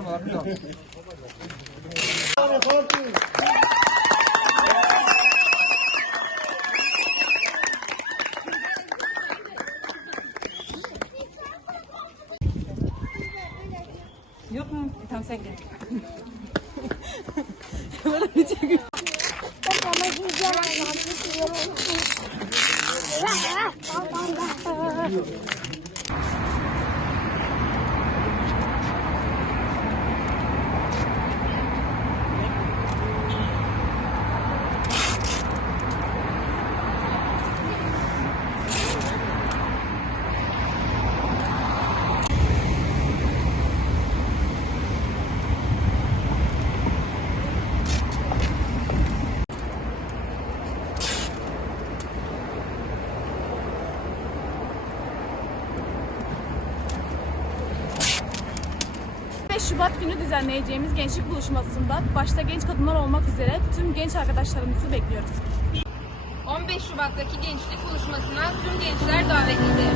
sormalar bir daha. Yok mu? Tamam sen gel. Böyle bir çekiyor. Şubat günü düzenleyeceğimiz gençlik buluşmasında başta genç kadınlar olmak üzere tüm genç arkadaşlarımızı bekliyoruz. 15 Şubat'taki gençlik buluşmasına tüm gençler davetlidir.